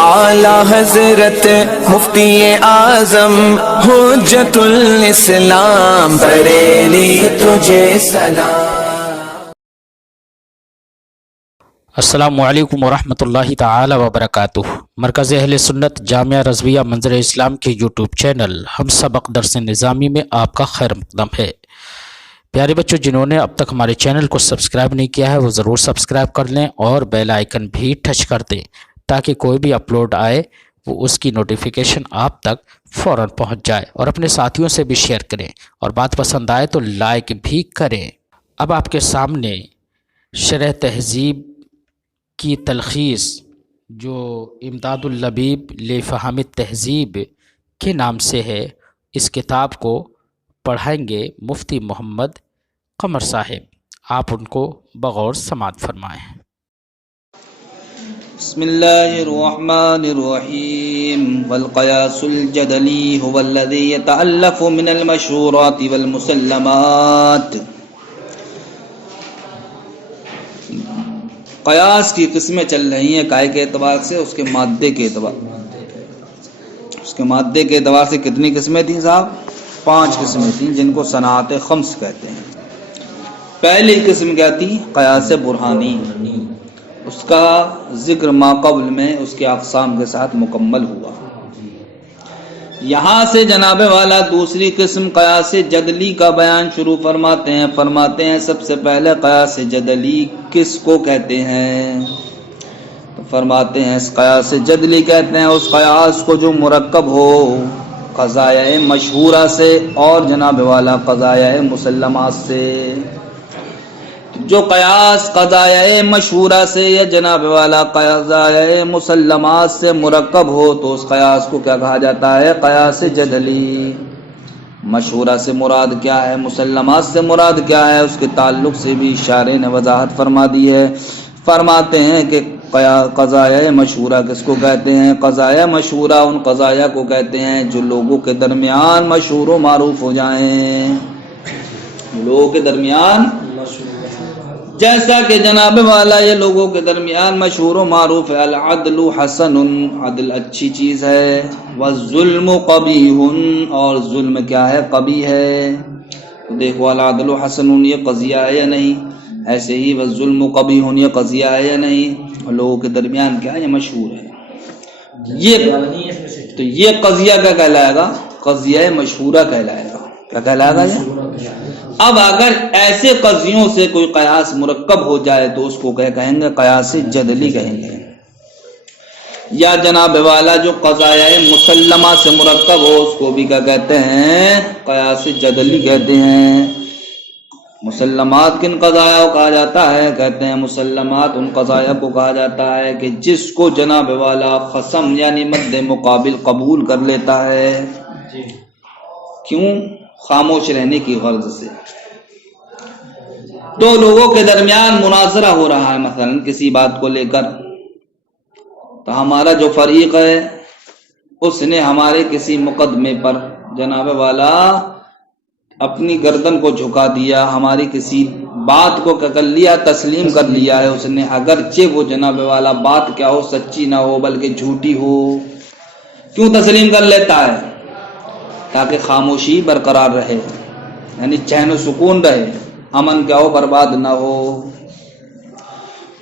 اعلی حضرت مفتی اعظم حجت الاسلام بریلی تجھے سلام۔ السلام علیکم ورحمۃ اللہ تعالی وبرکاتہ۔ مرکز اہل سنت جامعہ رضویہ منظر اسلام کے یوٹیوب چینل ہم سبق درس نظامی میں آپ کا خیر مقدم ہے۔ پیارے بچوں، جنہوں نے اب تک ہمارے چینل کو سبسکرائب نہیں کیا ہے وہ ضرور سبسکرائب کر لیں اور بیل آئیکن بھی ٹچ کر دیں تاکہ کوئی بھی اپلوڈ آئے وہ اس کی نوٹیفیکیشن آپ تک فوراً پہنچ جائے، اور اپنے ساتھیوں سے بھی شیئر کریں، اور بات پسند آئے تو لائک بھی کریں۔ اب آپ کے سامنے شرح تہذیب کی تلخیص جو امداد اللبیب لفہم التہذیب کے نام سے ہے، اس کتاب کو پڑھائیں گے مفتی محمد قمر صاحب۔ آپ ان کو بغور سماعت فرمائیں۔ بسم اللہ الرحمن الرحیم۔ والقیاس الجدلی هو الذي يتألف من المشہورات والمسلمات۔ قیاس کی قسمیں چل رہی ہیں کائے کے اعتبار سے، اس کے مادے کے اعتبار سے کتنی قسمیں تھیں صاحب؟ 5 قسمیں تھیں، جن کو صنعت خمس کہتے ہیں۔ پہلی قسم کیا تھی؟ قیاس برہانی۔ اس کا ذکر ما قبل میں اس کے اقسام کے ساتھ مکمل ہوا۔ یہاں سے جناب والا دوسری قسم قیاس جدلی کا بیان شروع فرماتے ہیں سب سے پہلے قیاس جدلی کس کو کہتے ہیں؟ تو فرماتے ہیں اس قیاس جدلی کہتے ہیں اس قیاس کو جو مرکب ہو قضایہ مشہورہ سے اور جناب والا قضایہ مسلمات سے۔ جو قیاس قضایہ مشہورہ سے یا جناب والا قضایہ مسلمات سے مرکب ہو تو اس قیاس کو کیا کہا جاتا ہے؟ قیاس جدلی۔ مشہورہ سے مراد کیا ہے، مسلمات سے مراد کیا ہے، اس کے تعلق سے بھی اشارے نے وضاحت فرما دی ہے۔ فرماتے ہیں کہ قضایہ مشہورہ کس کو کہتے ہیں؟ قضایہ مشہورہ ان قضایہ کو کہتے ہیں جو لوگوں کے درمیان مشہور و معروف ہو جائیں۔ لوگوں کے درمیان جیسا کہ جناب والا یہ لوگوں کے درمیان مشہور و معروف ہے۔ العدل حسن، عدل اچھی چیز ہے۔ والظلم قبیح، اور ظلم کیا ہے؟ قبیح ہے۔ تو دیکھو العدل حسن یہ قضیہ ہے یا نہیں، ایسے ہی والظلم قبیح یہ قضیہ ہے یا نہیں، اور لوگوں کے درمیان کیا ہے؟ یہ مشہور ہے۔ یہ قضیہ کیا کہلائے گا؟ قضیہ مشہورہ کہلائے گا۔ کیا کہلائے گا یہ؟ اب اگر ایسے قضیوں سے کوئی قیاس مرکب ہو جائے تو اس کو کہیں گے قیاس جدلی کہیں گے، یا جناب والا جو قضایہ مسلمہ سے مرکب ہو اس کو بھی کیا کہتے ہیں؟ قیاس جدلی کہتے ہیں۔ مسلمات کن قضایا کو کہا جاتا ہے؟ کہتے ہیں مسلمات ان قضایا کو کہا جاتا ہے کہ جس کو جناب والا خصم یعنی مد مقابل قبول کر لیتا ہے۔ کیوں؟ خاموش رہنے کی غرض سے۔ دو لوگوں کے درمیان مناظرہ ہو رہا ہے مثلا کسی بات کو لے کر، تو ہمارا جو فریق ہے اس نے ہمارے کسی مقدمے پر جناب والا اپنی گردن کو جھکا دیا، ہماری کسی بات کو کر لیا، تسلیم کر لیا ہے اس نے، اگرچہ وہ جناب والا بات کیا ہو، سچی نہ ہو بلکہ جھوٹی ہو۔ کیوں تسلیم کر لیتا ہے؟ تاکہ خاموشی برقرار رہے، یعنی چین و سکون رہے، امن کیا ہو، برباد نہ ہو۔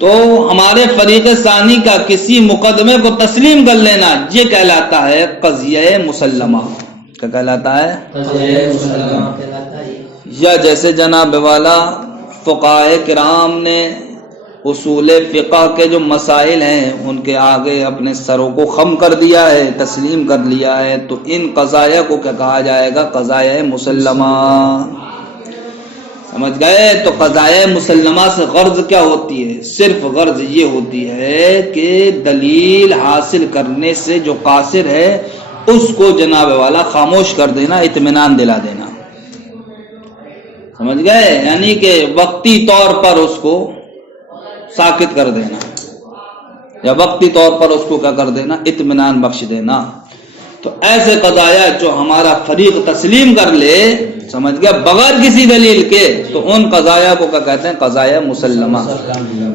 تو ہمارے فریق ثانی کا کسی مقدمے کو تسلیم کر لینا یہ کہلاتا ہے قضیہ مسلمہ۔ کیا کہلاتا ہے؟ قضیہ مسلمہ۔ یا جیسے جناب والا فقہائے کرام نے اصول فقہ کے جو مسائل ہیں ان کے آگے اپنے سروں کو خم کر دیا ہے، تسلیم کر لیا ہے، تو ان قضایا کو کیا کہا جائے گا؟ قضایا مسلمہ۔ سمجھ گئے؟ تو قضایا مسلمہ سے غرض کیا ہوتی ہے؟ صرف غرض یہ ہوتی ہے کہ دلیل حاصل کرنے سے جو قاصر ہے اس کو جناب والا خاموش کر دینا، اطمینان دلا دینا۔ سمجھ گئے؟ یعنی کہ وقتی طور پر اس کو ساکت کر دینا، یا وقتی طور پر اس کو کیا کر دینا؟ اطمینان بخش دینا۔ تو ایسے قضایا جو ہمارا فریق تسلیم کر لے، سمجھ گیا، بغیر کسی دلیل کے، تو ان قضایا کو کیا کہتے ہیں؟ قضایا مسلمہ۔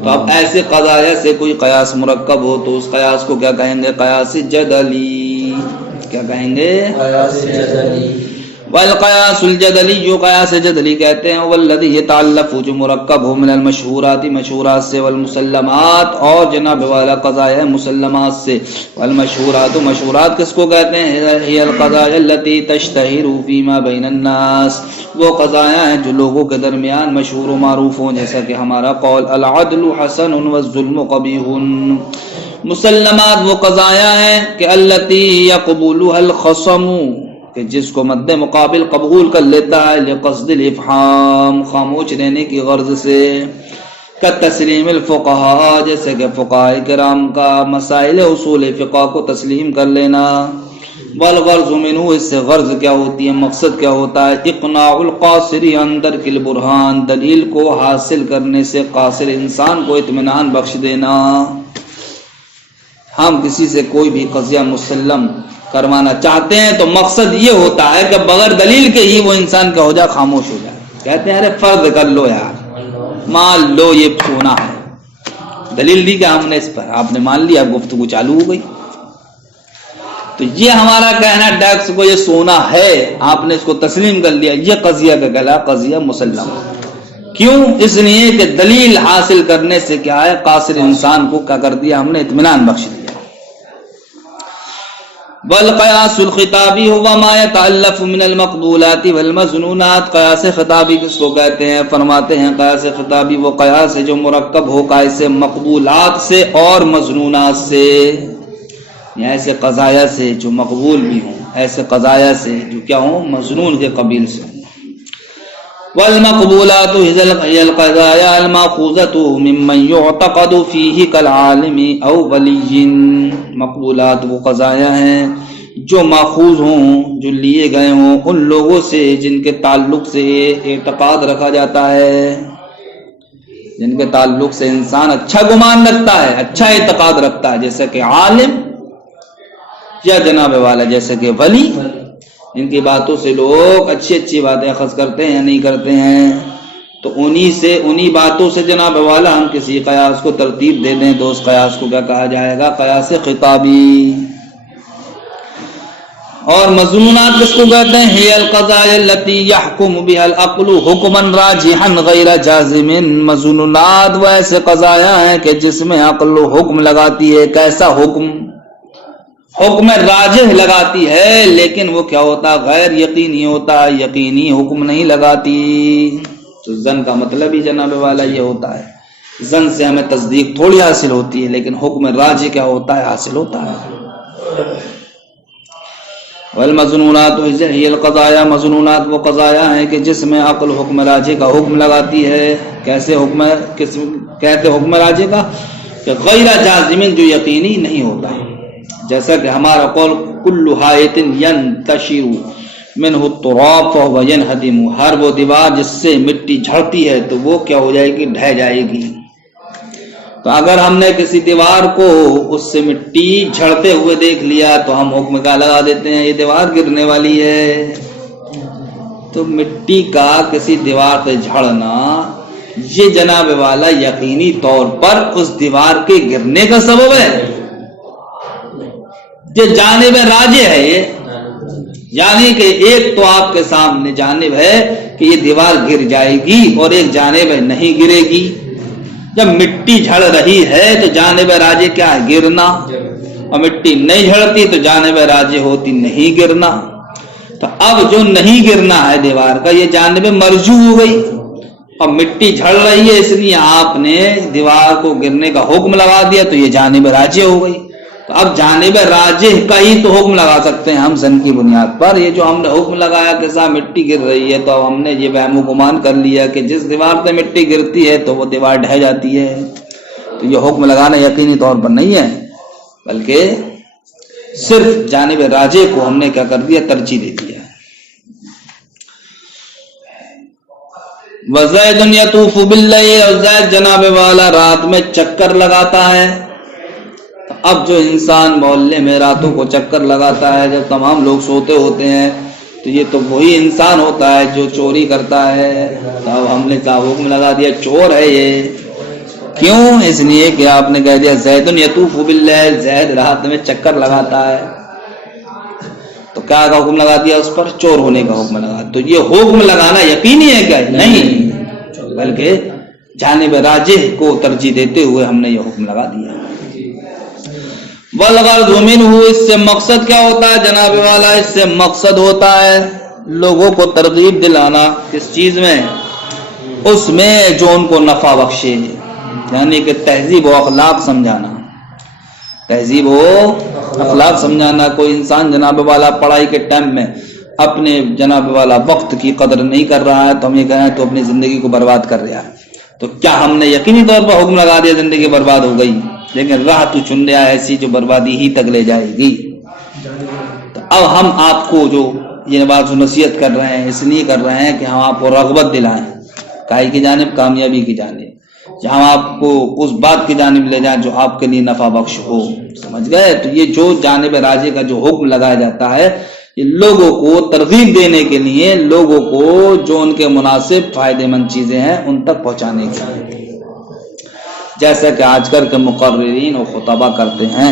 تو اب ایسے قضایا سے کوئی قیاس مرکب ہو تو اس قیاس کو کیا کہیں گے؟ قیاس جدلی۔ کیا کہیں گے؟ قیاس جدلی۔ والقیاس الجدلی، جو قیاس جدلی کہتے ہیں، والذی یتعلق، جو مرکب ہو من المشہورات، مشہورات سے، والمسلمات، اور جناب والا قضایا مسلمات سے۔ والمشہورات، مشہورات کس کو کہتے ہیں؟ ہی القضایا التي تشتہر فیما بین الناس، وہ قضایا ہیں جو لوگوں کے درمیان مشہور و معروف ہوں، جیسا کہ ہمارا قول العدل حسن والظلم قبیح۔ مسلمات وہ قضایا ہیں کہ التي يقبلها الخصم، کہ جس کو مد مقابل قبول کر لیتا ہے، لقصد الافحام، خاموش رہنے کی غرض سے، کتسلیم الفقہاء، جیسے کہ فقہاء کرام کا مسائل اصول فقہ کو تسلیم کر لینا۔ والغرض منہ، اس سے غرض کیا ہوتی ہے، مقصد کیا ہوتا ہے؟ اقناع القاصر عن ترک البرہان، دلیل کو حاصل کرنے سے قاصر انسان کو اطمینان بخش دینا۔ ہم کسی سے کوئی بھی قضیہ مسلم کروانا چاہتے ہیں تو مقصد یہ ہوتا ہے کہ بغیر دلیل کے ہی وہ انسان کیا ہو جائے؟ خاموش ہو جائے۔ کہتے ہیں ارے فرض کر لو یار، مان لو یہ سونا ہے، دلیل دی کہ ہم نے اس پر، آپ نے مان لیا، گفتگو چالو ہو گئی۔ تو یہ ہمارا کہنا ڈیکس کو یہ سونا ہے، آپ نے اس کو تسلیم کر لیا، یہ قضیہ کا کہلا قضیہ مسلم۔ کیوں؟ اس لیے کہ دلیل حاصل کرنے سے کیا ہے؟ قاصر انسان کو کیا کر دیا؟ ہم نے اطمینان بخش دیا۔ والقیاس الخطابی ہوا ما یتعلق من المقبولات والمظنونات، قیاس خطابی کس کو کہتے ہیں؟ فرماتے ہیں قیاس خطابی وہ قیاس ہے جو مرکب ہو قیاس مقبولات سے اور مظنونات سے، یا ایسے قضایا سے جو مقبول بھی ہوں، ایسے قضایا سے جو کیا ہوں؟ مظنون کے قبیل سے ہوں۔ والمقبولات هي القضايا الماخوذة ممن يعتقد فيه كالعالم او ولی، مقبولات وہ قضایا ہیں جو ماخوذ ہوں، جو لیے گئے ہوں ان لوگوں سے جن کے تعلق سے اعتقاد رکھا جاتا ہے، جن کے تعلق سے انسان اچھا گمان رکھتا ہے، اچھا اعتقاد رکھتا ہے، جیسے کہ عالم یا جناب والا جیسے کہ ولی، ان کی باتوں سے لوگ اچھی اچھی باتیں اخذ کرتے ہیں یا نہیں کرتے ہیں، تو انہی باتوں سے جناب والا ہم کسی قیاس کو ترتیب دے دیں تو اس قیاس کو کیا کہا جائے گا؟ قیاس خطابی۔ اور مظنونات کس کو کہتے ہیں؟ ہی القضایا التي يحكم بها العقل حکما راجحا غیر جازم، مظنونات وہ ایسے قضایا ہیں کہ جس میں عقل حکم لگاتی ہے، کیسا حکم؟ حکم راجح لگاتی ہے، لیکن وہ کیا ہوتا ہے؟ غیر یقینی ہوتا ہے، یقینی حکم نہیں لگاتی۔ تو زن کا مطلب ہی جناب والا یہ ہوتا ہے، زن سے ہمیں تصدیق تھوڑی حاصل ہوتی ہے، لیکن حکم راجح کیا ہوتا ہے؟ حاصل ہوتا ہے۔ والمظنونات ہی القضایا، مظنونات وہ قضایا ہیں کہ جس میں عقل حکم راجح کا حکم لگاتی ہے۔ کیسے حکم کہتے حکم راجح کا؟ کہ غیر جازم، جو یقینی نہیں ہوتا، جیسا کہ ہمارا قول کل حائط ینتشر منہ التراب فهو ينهدم، ہر وہ دیوار جس سے مٹی جھڑتی ہے تو وہ کیا ہو جائے گی؟ ڈھہ جائے گی۔ تو اگر ہم نے کسی دیوار کو اس سے مٹی جھڑتے ہوئے دیکھ لیا تو ہم حکم کا لگا دیتے ہیں یہ دیوار گرنے والی ہے۔ تو مٹی کا کسی دیوار پہ جھڑنا یہ جناب والا یقینی طور پر اس دیوار کے گرنے کا سبب ہے، یہ جانب راجح ہے، یہ یعنی کہ ایک تو آپ کے سامنے جانب ہے کہ یہ دیوار گر جائے گی اور ایک جانب ہے نہیں گرے گی۔ جب مٹی جھڑ رہی ہے تو جانب راجح کیا ہے؟ گرنا، اور مٹی نہیں جھڑتی تو جانب راجح ہوتی نہیں گرنا۔ تو اب جو نہیں گرنا ہے دیوار کا یہ جانب مرجوح ہو گئی، اور مٹی جھڑ رہی ہے اس لیے آپ نے دیوار کو گرنے کا حکم لگا دیا تو یہ جانب راجح ہو گئی۔ تو اب جانب راجح کا ہی تو حکم لگا سکتے ہیں ہم زن کی بنیاد پر۔ یہ جو ہم نے حکم لگایا کہ صاحب مٹی گر رہی ہے تو اب ہم نے یہ وہم و گمان کر لیا کہ جس دیوار پہ مٹی گرتی ہے تو وہ دیوار ڈھہ جاتی ہے، تو یہ حکم لگانا یقینی طور پر نہیں ہے، بلکہ صرف جانب راجح کو ہم نے کیا کر دیا؟ ترجیح دے دیا۔ وزید یطوف باللیل، اور زید جناب والا رات میں چکر لگاتا ہے۔ اب جو انسان محلے میں راتوں کو چکر لگاتا ہے جب تمام لوگ سوتے ہوتے ہیں تو یہ تو وہی انسان ہوتا ہے جو چوری کرتا ہے. تو اب ہم نے کیا حکم لگا دیا چور ہے یہ. کیوں؟ اس لیے کہ آپ نے کہہ دیا زید یطوف باللیل، زید رات میں چکر لگاتا ہے. تو کیا کا حکم لگا دیا اس پر؟ چور ہونے کا حکم لگا. تو یہ حکم لگانا یقینی ہے کیا؟ نہیں، بلکہ جانب راجح کو ترجیح دیتے ہوئے ہم نے یہ حکم لگا دیا. والغرض منہ، اس سے مقصد کیا ہوتا ہے جناب والا؟ اس سے مقصد ہوتا ہے لوگوں کو ترغیب دلانا. کس چیز میں؟ اس میں جو ان کو نفع بخشے، یعنی کہ تہذیب و اخلاق سمجھانا. تہذیب و اخلاق سمجھانا. کوئی انسان جناب والا پڑھائی کے ٹائم میں اپنے جناب والا وقت کی قدر نہیں کر رہا ہے تو ہم یہ کہیں تو اپنی زندگی کو برباد کر رہا ہے. تو کیا ہم نے یقینی طور پر حکم لگا دیا زندگی برباد ہو گئی؟ لیکن راہ تو چن لیا ایسی جو بربادی ہی تک لے جائے گی. تو اب ہم آپ کو جو یہ بات نصیحت کر رہے ہیں اس لیے کر رہے ہیں کہ ہم آپ کو رغبت دلائیں کائی کی جانب، کامیابی کی جانب، ہم آپ کو اس بات کی جانب لے جائیں جو آپ کے لیے نفع بخش ہو. سمجھ گئے؟ تو یہ جو جانب راجح کا جو حکم لگایا جاتا ہے یہ لوگوں کو ترغیب دینے کے لیے، لوگوں کو جو ان کے مناسب فائدے مند چیزیں ہیں ان تک پہنچانے کے لیے. جیسا کہ آج کل کے مقررین اور خطبہ کرتے ہیں،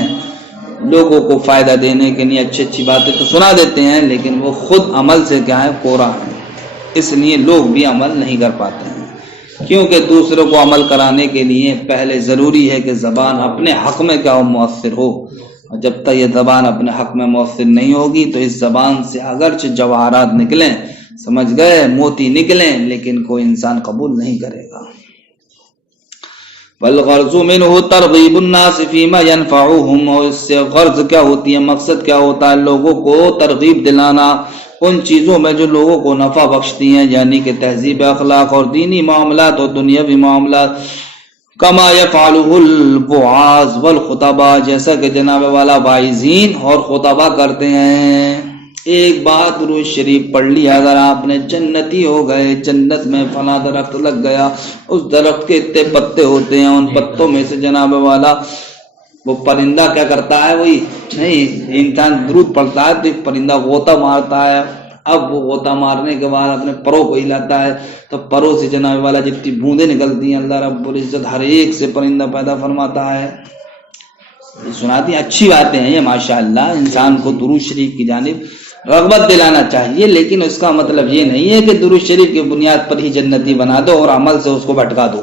لوگوں کو فائدہ دینے کے لیے اچھی اچھی باتیں تو سنا دیتے ہیں لیکن وہ خود عمل سے کیا ہے کوڑا ہے. اس لیے لوگ بھی عمل نہیں کر پاتے ہیں، کیونکہ دوسروں کو عمل کرانے کے لیے پہلے ضروری ہے کہ زبان اپنے حق میں کیا ہو، مؤثر ہو. اور جب تک یہ زبان اپنے حق میں مؤثر نہیں ہوگی تو اس زبان سے اگرچہ جواہرات نکلیں، سمجھ گئے، موتی نکلیں، لیکن کوئی انسان قبول نہیں کرے گا. والغرض منہ ترغیب الناس فیما ینفعهم، اور اس سے غرض کیا ہوتی ہے، مقصد کیا ہوتا ہے؟ لوگوں کو ترغیب دلانا ان چیزوں میں جو لوگوں کو نفع بخشتی ہیں، یعنی کہ تہذیب اخلاق اور دینی معاملات اور دنیاوی معاملات. کما یفعلہ الوعاظ والخطباء، جیسا کہ جناب والا واعظین اور خطبہ کرتے ہیں. ایک بات روز شریف پڑھ لی اگر آپ نے، جنتی ہو گئے، جنت میں فلاں درخت لگ گیا، اس درخت کے اتنے پتے ہوتے ہیں، ان پتوں میں سے جناب والا وہ پرندہ کیا کرتا ہے، وہی نہیں انسان درود پڑھتا ہے تو ایک پرندہ غوطہ مارتا ہے. اب وہ غوطہ مارنے کے بعد اپنے پروں کو ہلاتا ہے تو پروں سے جناب والا جتنی بوندیں نکلتی ہیں اللہ رب العزت ہر ایک سے پرندہ پیدا فرماتا ہے. سناتی ہیں اچھی باتیں ہیں یہ ماشاءاللہ. انسان کو درود شریف کی جانب رغبت دلانا چاہیے، لیکن اس کا مطلب یہ نہیں ہے کہ درود شریف کی بنیاد پر ہی جنتی بنا دو اور عمل سے اس کو بھٹکا دو.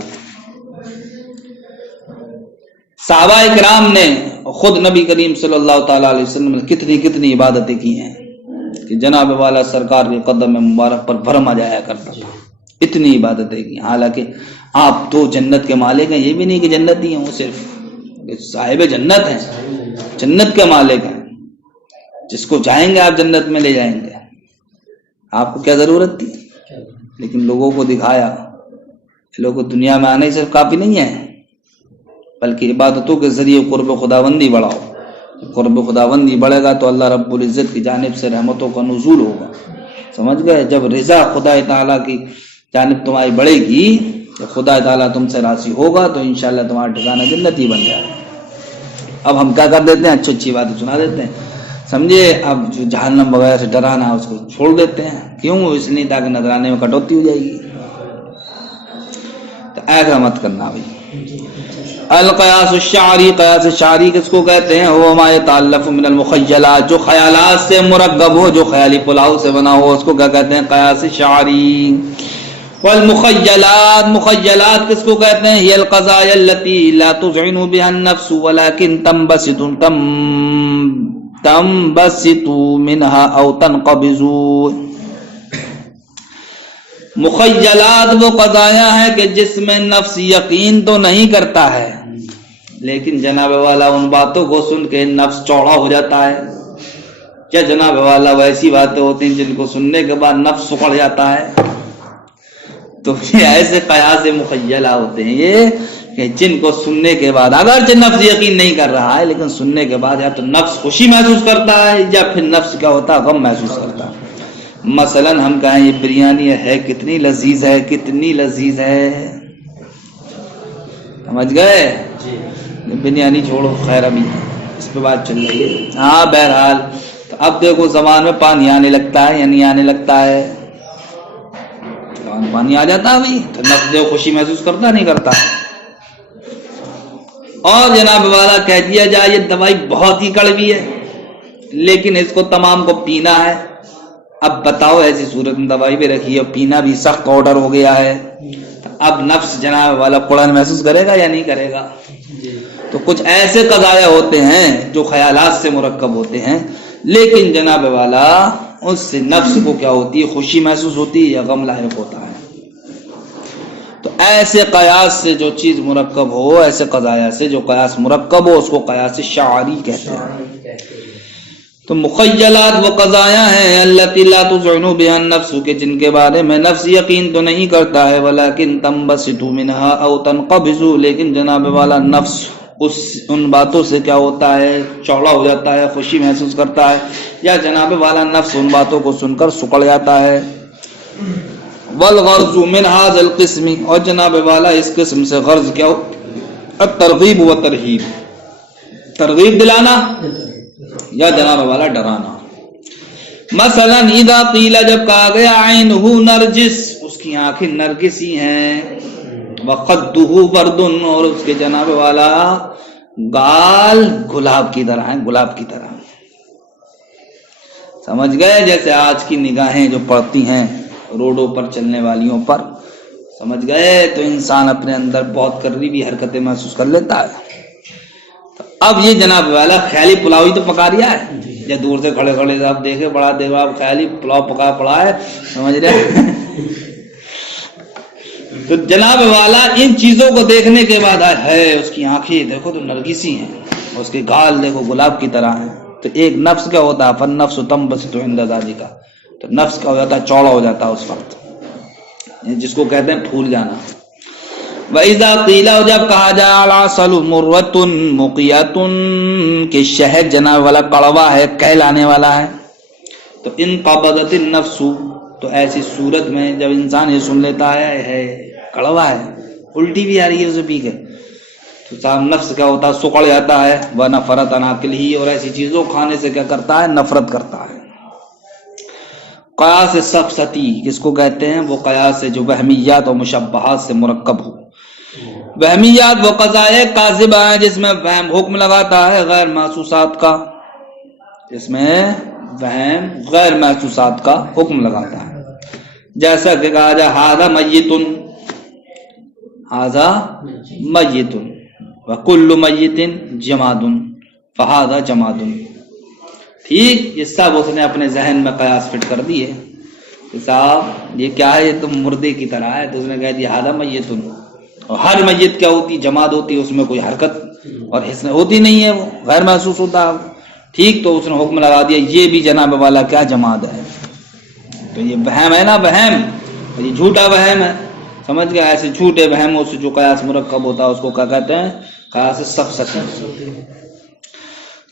صحابہ کرام نے خود نبی کریم صلی اللہ تعالیٰ علیہ وسلم نے کتنی عبادتیں کی ہیں کہ جناب والا سرکار کے قدم مبارک پر بھرما جایا کرتا تھا. اتنی عبادتیں کی. حالانکہ آپ تو جنت کے مالک ہیں، یہ بھی نہیں کہ جنتی ہیں، وہ صرف صاحب جنت ہیں، جنت کے مالک ہیں. جس کو چاہیں گے آپ جنت میں لے جائیں گے. آپ کو کیا ضرورت تھی؟ لیکن لوگوں کو دکھایا. لوگوں کو دنیا میں آنے صرف کافی نہیں ہے بلکہ عبادتوں کے ذریعے قرب خداوندی بڑھاؤ. قرب خداوندی بڑھے گا تو اللہ رب العزت کی جانب سے رحمتوں کا نزول ہوگا. سمجھ گئے؟ جب رضا خدا تعالیٰ کی جانب تمہاری بڑھے گی، جب خدا تعالیٰ تم سے راضی ہوگا تو انشاءاللہ تمہارا ٹھکانہ جنت ہی بن جائے گا. اب ہم کیا کر دیتے ہیں، اچھی باتیں سنا دیتے ہیں، سمجھے. اب جو جہنم وغیرہ سے ڈرانا اس کو چھوڑ دیتے ہیں. کیوں؟ اس لیے تاکہ نذرانے میں کٹوتی ہو جائے گی. تو ایسا مت کرنا بھائی. القیاس الشعری، قیاس شعری کس کو کہتے ہیں؟ وہ ہمارے تعلق من المخیلات، جو خیالات سے مرکب ہو، جو خیالی پلاؤ سے بنا ہو، اس کو کیا کہتے ہیں؟ قیاس شعری. والمخیلات، مخیلات کس کو کہتے ہیں؟ ہی القضایا التي لا تذعن بها النفس ولكن تنبسط منها او تنقبض. مخیلات وہ قضایا ہے کہ جس میں نفس یقین تو نہیں کرتا ہے لیکن جناب والا ان باتوں کو سن کے نفس چوڑا ہو جاتا ہے. کیا جناب والا ویسی باتیں ہوتی ہیں جن کو سننے کے بعد نفس سکڑ جاتا ہے. تو یہ ایسے قیاس مخیلہ ہوتے ہیں یہ کہ جن کو سننے کے بعد اگرچہ نفس یقین نہیں کر رہا ہے لیکن سننے کے بعد یا تو نفس خوشی محسوس کرتا ہے یا پھر نفس کیا ہوتا ہے، غم محسوس کرتا ہے. مثلا ہم کہیں یہ بریانی ہے کتنی لذیذ ہے، کتنی لذیذ ہے، سمجھ گئے؟ بریانی چھوڑو، خیر ابھی اس پہ بات چل رہی ہے. ہاں بہرحال تو اب دیکھو زبان میں پانی آنے لگتا ہے یا نہیں آنے لگتا ہے؟ زبان میں پانی آ جاتا ہے بھائی تو نفس جو خوشی محسوس کرتا نہیں کرتا. اور جناب والا کہہ دیا جائے یہ دوائی بہت ہی کڑوی ہے لیکن اس کو تمام کو پینا ہے. اب بتاؤ ایسی صورت میں دوائی بھی رکھی ہے اور پینا بھی سخت آرڈر ہو گیا ہے تو اب نفس جناب والا قرآن محسوس کرے گا یا نہیں کرے گا؟ تو کچھ ایسے قضایا ہوتے ہیں جو خیالات سے مرکب ہوتے ہیں لیکن جناب والا اس سے نفس کو کیا ہوتی ہے؟ خوشی محسوس ہوتی ہے یا غم لاحق ہوتا ہے. تو ایسے قیاس سے جو چیز مرکب ہو، ایسے قضایا سے جو قیاس مرکب ہو اس کو قیاس شعری کہتے ہیں. تو مخیلات وہ قضایا ہیں التی لا تذعن بها النفس کے جن کے بارے میں نفس یقین تو نہیں کرتا ہے ولکن تنبسط منها او تنقبض لیکن جناب والا نفس ان باتوں سے کیا ہوتا ہے؟ چوڑا ہو جاتا ہے، خوشی محسوس کرتا ہے، یا جناب والا نفس ان باتوں کو سن کر سکڑ جاتا ہے. والغرض من هذا القسم اور جناب والا اس قسم سے غرض کیا ہو؟ الترغیب و ترہیب، ترغیب دلانا یا جناب والا ڈرانا. مثلا اذا قیل جب کہا گیا عینہ نرجس اس کی آنکھیں نرگسی ہیں، وخدہ برد اور اس کے جناب والا گال گلاب کی طرح ہیں، گلاب کی طرح. سمجھ گئے؟ جیسے آج کی نگاہیں جو پڑتی ہیں روڈوں پر چلنے والیوں پر، سمجھ گئے؟ تو انسان اپنے اندر بہت قریبی حرکتیں محسوس کر لیتا ہے. اب یہ جناب والا خیالی پلاؤ ہی تو پکا رہا ہے. یا دور سے کھڑے کھڑے آپ دیکھے بڑا دیکھو آپ خیالی پلاؤ پکا پڑا ہے، سمجھ رہے؟ تو جناب والا ان چیزوں کو دیکھنے کے بعد ہے اس کی آنکھیں دیکھو تو نرگسی ہیں، اس کے گال دیکھو گلاب کی طرح ہیں. تو ایک نفس کیا ہوتا ہے؟ فالنفس تنبسط عند ذلک، تو نفس کا ہو جاتا ہے چوڑا ہو جاتا ہے اس وقت، جس کو کہتے ہیں پھول جانا. وَإِذَا قِيلَ جب کہا جائے العسل مُرَّةٌ مُقِيَّةٌ کہ شہد جناب والا کڑوا ہے، کہلانے والا ہے، تو انقبضت النفس تو ایسی صورت میں جب انسان یہ سن لیتا ہے کڑوا ہے، الٹی بھی آ رہی ہے اسے پی کے، تو صاحب نفس کیا ہوتا ہے؟ سکڑ جاتا ہے. وَنَفَرَتْ عَنْ عَقْلِهِ اور ایسی چیزوں کھانے سے کیا کرتا ہے؟ نفرت کرتا ہے. قیاس سفسطی کس کو کہتے ہیں؟ وہ قیاس ہے جو وہمیات اور مشبہات سے مرکب ہو. وہمیات وہ قضائے کاذبہ ہیں جس میں وہم حکم لگاتا ہے غیر محسوسات کا، جس میں وہم غیر محسوسات کا حکم لگاتا ہے. جیسا کہ کہا جائے ھذا میت، ھذا میت وکل میت جماد فھذا جماد. ٹھیک، یہ سب اس نے اپنے ذہن میں قیاس فٹ کر دی ہے کہ صاحب یہ کیا ہے؟ یہ تو مردے کی طرح ہے. تو اس نے کہہ دیا ھذا میت، اور ہر میت کیا ہوتی؟ جماد ہوتی ہے، اس میں کوئی حرکت اور حس ہوتی نہیں ہے، وہ غیر محسوس ہوتا ہے. ٹھیک، تو اس نے حکم لگا دیا یہ بھی جناب والا کیا؟ جماد ہے. تو یہ وہم ہے نا، وہم، یہ جھوٹا وہم ہے. سمجھ گیا؟ ایسے جھوٹے وہموں سے جو قیاس مرکب ہوتا ہے اس کو کیا کہتے ہیں؟ قیاس سفسطی.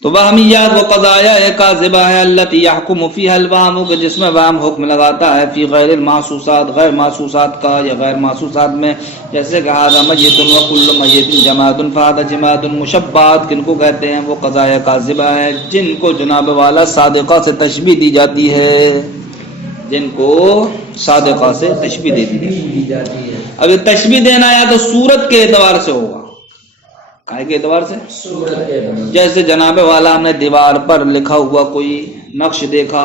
تو وہمیات وہ قضایا کاذبہ ہے التی یحکم فیہا الوہم کہ جس میں وہم حکم لگاتا ہے فی غیر المحسوسات، غیر محسوسات کا یا غیر محسوسات میں. جیسے کہ ھذا میت وکل میت جماد فھذا جماد. مشبہات کن کو کہتے ہیں؟ وہ قضایا کاذبہ ہے جن کو جناب والا صادقہ سے تشبیہ دی جاتی ہے، جن کو صادقہ سے تشبیہ دے دی جاتی ہے. اب یہ تشبیہ دینا یا تو صورت کے اعتبار سے ہوگا، کائے کے اعتبار سے؟ جیسے جناب والا ہم نے دیوار پر لکھا ہوا کوئی نقش دیکھا،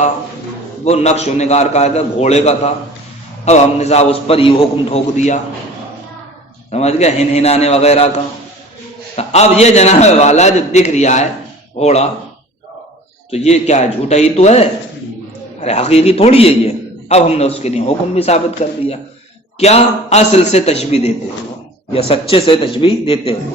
وہ نقش نگار کا ہے گھوڑے کا تھا، اب ہم نے صاحب اس پر یہ حکم ٹھوک دیا، سمجھ گئے؟ ہنانے وغیرہ کا. تو اب یہ جناب والا جو دکھ رہا ہے گھوڑا، تو یہ کیا ہے؟ جھوٹا ہی تو ہے، ارے حقیقی تھوڑی ہے یہ. اب ہم نے اس کے لیے حکم بھی ثابت کر دیا. کیا؟ اصل سے تشبیہ دیتے ہیں یا سچے سے تشبیہ دیتے ہیں.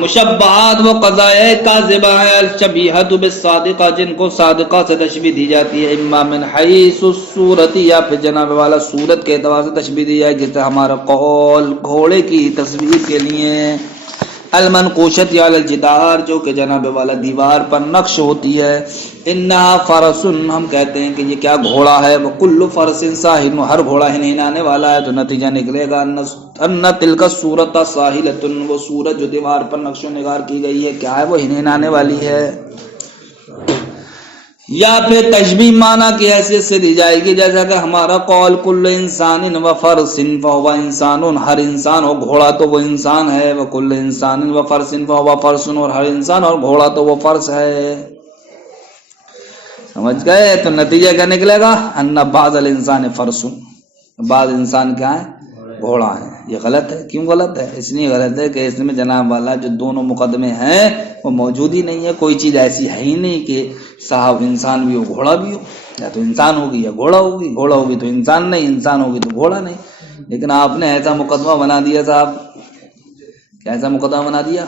مشبہات وہ قضائے کاذبہ ہے الشبیہۃ بالصادقہ جن کو صادقہ سے تشبیہ دی جاتی ہے. اما من حیث الصورت یا پھر جناب والا صورت کے اعتبار سے تشبیہ دی جائے، جیسے ہمارا قول گھوڑے کی تصویر کے لیے المنقوشت علی الجدار، جو کہ جناب والا دیوار پر نقش ہوتی ہے، انہا فرسن، ہم کہتے ہیں کہ یہ کیا گھوڑا ہے، وکل فرس ساحل، ہر گھوڑا ہنہنانے والا ہے، تو نتیجہ نکلے گا ان تلک صورت ساحلۃ، وہ صورت جو دیوار پر نقش و نگار کی گئی ہے کیا ہے، وہ ہنہنانے والی ہے۔ یا پھر تشبیہ معنی کی حیثیت سے دی جائے گی، جیسا کہ ہمارا قول کل انسان و فرس فہو انسان، ہر انسان اور گھوڑا تو وہ انسان ہے، وکل انسان و فرس فہو فرس، اور ہر انسان اور گھوڑا تو وہ فرس ہے۔ سمجھ گئے؟ تو نتیجہ کیا نکلے گا، ان بعض الانسان فرس، بعض انسان کیا ہے، گھوڑا ہے۔ یہ غلط ہے۔ کیوں غلط ہے؟ اس لیے غلط ہے کہ اس میں جناب والا جو دونوں مقدمے ہیں وہ موجود ہی نہیں ہے، کوئی چیز ایسی ہے ہی نہیں کہ صاحب انسان بھی ہو گھوڑا بھی ہو، یا تو انسان ہوگی یا گھوڑا ہوگی، گھوڑا ہوگی تو انسان نہیں، انسان ہوگی تو گھوڑا نہیں۔ لیکن آپ نے ایسا مقدمہ بنا دیا صاحب، کیسا مقدمہ بنا دیا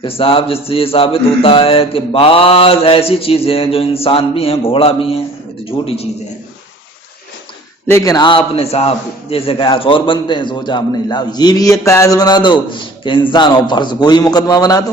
کہ صاحب جس سے یہ ثابت ہوتا ہے کہ بعض ایسی چیزیں ہیں جو انسان بھی ہیں گھوڑا بھی ہیں، یہ تو جھوٹی چیزیں ہیں۔ لیکن آپ نے صاحب جیسے قیاس اور بنتے ہیں، سوچا آپ نے لاؤ یہ بھی ایک قیاس بنا دو کہ انسان اور فرض کو ہی مقدمہ بنا دو۔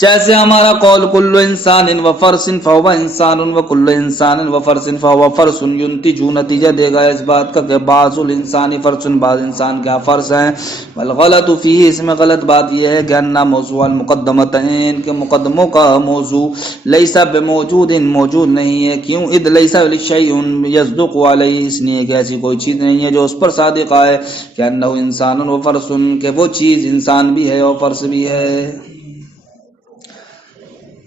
جیسے ہمارا قول کل انسان و فرس فہو انسان و کل انسان و فرس فہو فرس، ینتج نتیجہ دے گا اس بات کا کہ بعض الانسان فرس، بعض انسان کیا فرس ہیں۔ والغلط فیہ، اس میں غلط بات یہ ہے کہ ان موضوع المقدمتین، کہ مقدموں کا موضوع لیس بموجود، موجود نہیں ہے۔ کیوں؟ اذ لیس شیء یصدق علیہ، اس لیے کہ ایسی کوئی چیز نہیں ہے جو اس پر صادق آئے کہ انہ انسان و فرس، کہ وہ چیز انسان بھی ہے اور فرس بھی ہے۔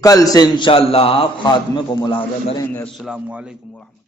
کل سے انشاءاللہ آپ خاتمے کو ملاحظہ کریں گے۔ السلام علیکم ورحمۃ اللہ۔